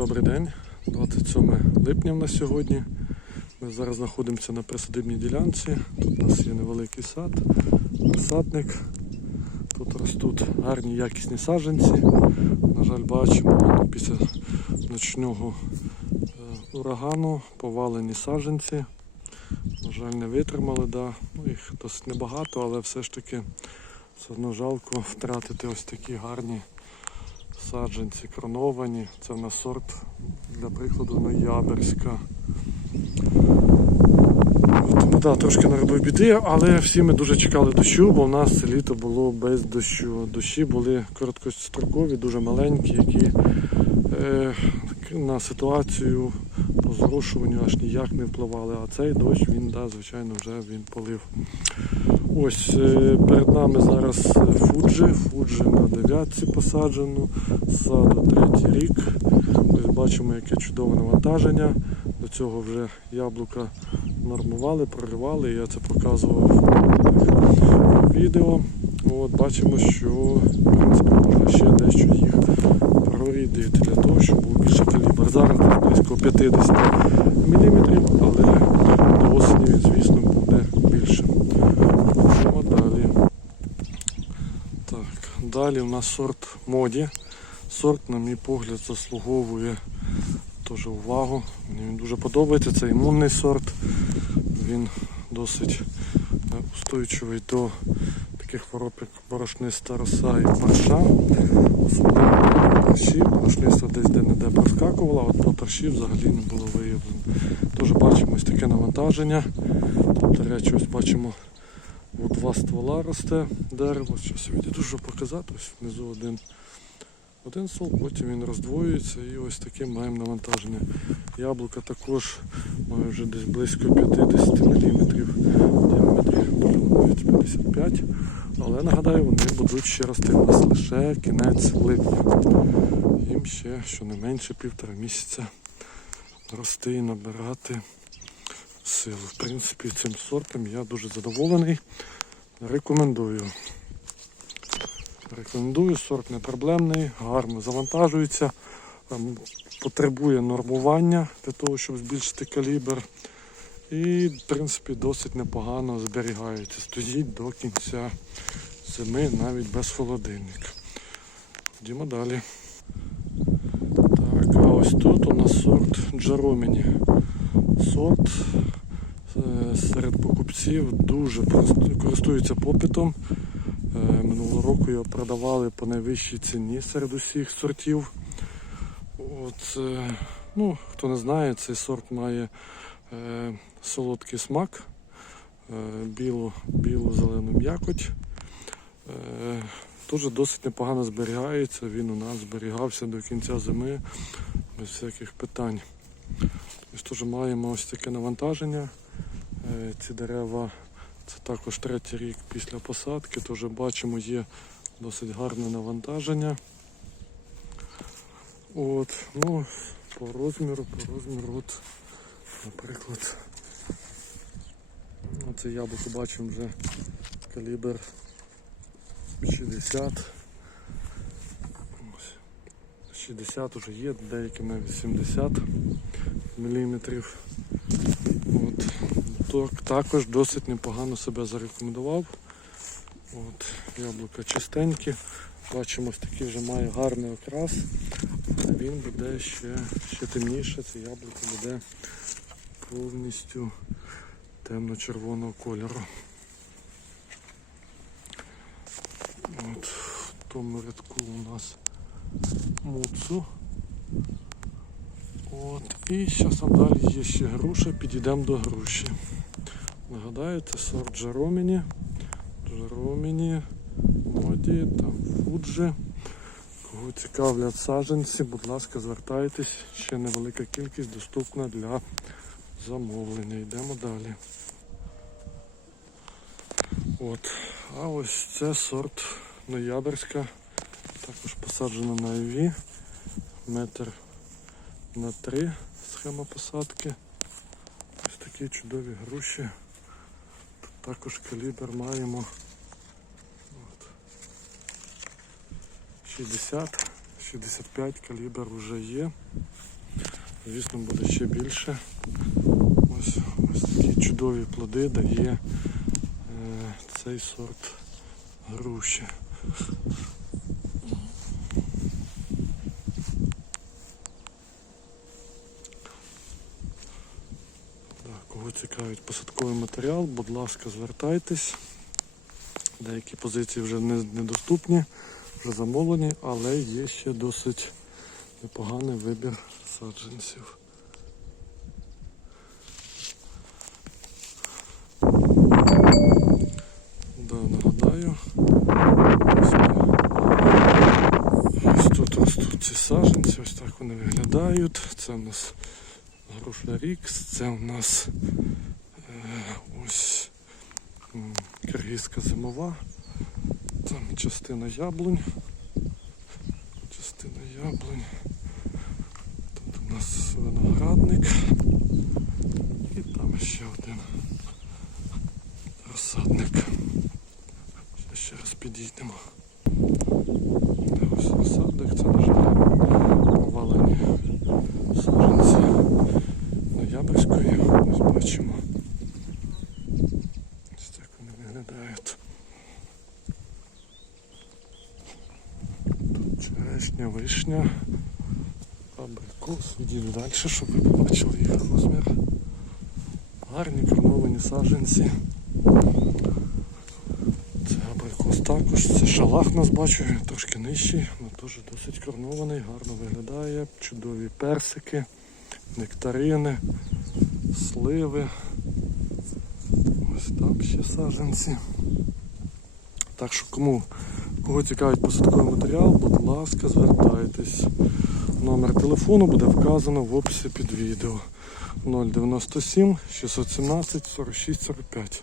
Добрий день, 27 липня в нас сьогодні. Ми зараз знаходимося на присадибній ділянці. Тут у нас є невеликий сад, розсадник. Тут ростуть гарні якісні саджанці. На жаль, бачимо ну, після ночного е, урагану повалені саджанці. На жаль, не витримали, да. ну, їх досить небагато, але все ж таки все одно жалко втратити ось такі гарні саджанці кроновані. Це в нас сорт, для прикладу, ноябрьська. Тому да, трошки наробив біди, але всі ми дуже чекали дощу, бо в нас літо було без дощу. Дощі були короткострокові, дуже маленькі, які е, на ситуацію по зрошуванню аж ніяк не впливали. А цей дощ він, да, звичайно, вже він полив. Ось е, перед нами зараз фуджі. Фуджі на дев'ятці посаджено, саду третій рік. Ось бачимо, яке чудове навантаження. До цього вже яблука нормували, проривали. Я це показував в відео. От, бачимо, що в принципі, можна ще дещо їх прорідити для того, щоб був більший калібр. Зараз близько 50 мм, але до осені він, звісно, буде більшим. Йдемо далі. Так, далі у нас сорт моді. Сорт, на мій погляд, заслуговує теж увагу. Мені він дуже подобається. Це імунний сорт. Він досить е, устойчивий до таких хвороб, як борошниста роса і парша. Особливо парші, борошниста десь де-не-де проскакувала, от по парші взагалі не було виявлено. Тож бачимо ось таке навантаження. До речі, ось бачимо у два ствола росте дерево. Зараз я дуже показати. Ось внизу один один ствол, потім він роздвоюється і ось таке маємо навантаження. Яблука також має вже десь близько 50 мм діаметрі, можливо навіть 55 Але нагадаю, вони будуть ще рости у нас лише кінець липня. Їм ще щонайменше півтора місяця рости і набирати силу. В принципі, цим сортом я дуже задоволений. Рекомендую. Рекомендую, сорт не проблемний, гарно завантажується, ем, потребує нормування для того, щоб збільшити калібр. І, в принципі, досить непогано зберігається. Стоїть до кінця зими навіть без холодильника. Ходімо далі. Так, а ось тут у нас сорт Джероміні. Сорт е, серед покупців дуже користується попитом. Е, Минулого року його продавали по найвищій ціні серед усіх сортів. От, е, ну, Хто не знає, цей сорт має е, солодкий смак, білу, білу зелену м'якоть. Дуже досить непогано зберігається. Він у нас зберігався до кінця зими без всяких питань. Теж маємо ось таке навантаження. Ці дерева це також третій рік після посадки, тож бачимо, є досить гарне навантаження. От, ну, по розміру, по розміру, от, наприклад, оце яблуко бачимо вже калібр 60. 60 вже є, навіть 70 міліметрів. От. Так, також досить непогано себе зарекомендував. От, Яблука чистенькі. Бачимо, такий вже має гарний окрас. Він буде ще, ще темніше, це яблуко буде повністю темно-червоного кольору. От, в тому рядку у нас муцу. От, і зараз далі є ще груша, підійдемо до груші. Нагадаю, це сорт Джероміні. Джероміні, моді, там фуджі. Кого цікавлять саджанці, будь ласка, звертайтесь. Ще невелика кількість доступна для замовлення. Йдемо далі. От. А ось це сорт ноябрьська. Також посаджена на іві. Метр на 3 схема посадки. Ось такі чудові груші. Тут також калібр маємо от, 60, 65 калібр вже є. Звісно, буде ще більше. Ось, ось такі чудові плоди дає е, цей сорт груші. Так, кого цікавить посадковий матеріал, будь ласка, звертайтесь. Деякі позиції вже недоступні, вже замовлені, але є ще досить непоганий вибір саджанців. Да, нагадаю. Ось, ми- ось тут ці саджанці, ось так вони виглядають. Це у нас груша Рікс, це у нас е, ось киргизька зимова. Там частина яблунь. Частина яблунь. Тут у нас виноградник. І там ще один розсадник. Ще, ще раз підійдемо. Де ось розсадник, це на жаль повалені саджанці ноябрьської. Ось бачимо. Ось так вони виглядають. Тут черешня, вишня, абрикос. Йдемо далі, щоб ви побачили їх розмір. Гарні карновані саджанці. Це абрикос також. Це шалах нас бачу, трошки нижчий, але теж досить карнований, гарно виглядає. Чудові персики, нектарини, сливи. Ось там ще саджанці. Так що кому кого цікавить посадковий матеріал, будь ласка, звертайтесь. Номер телефону буде вказано в описі під відео 097 617 46 45.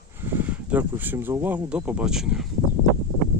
Дякую всім за увагу, до побачення.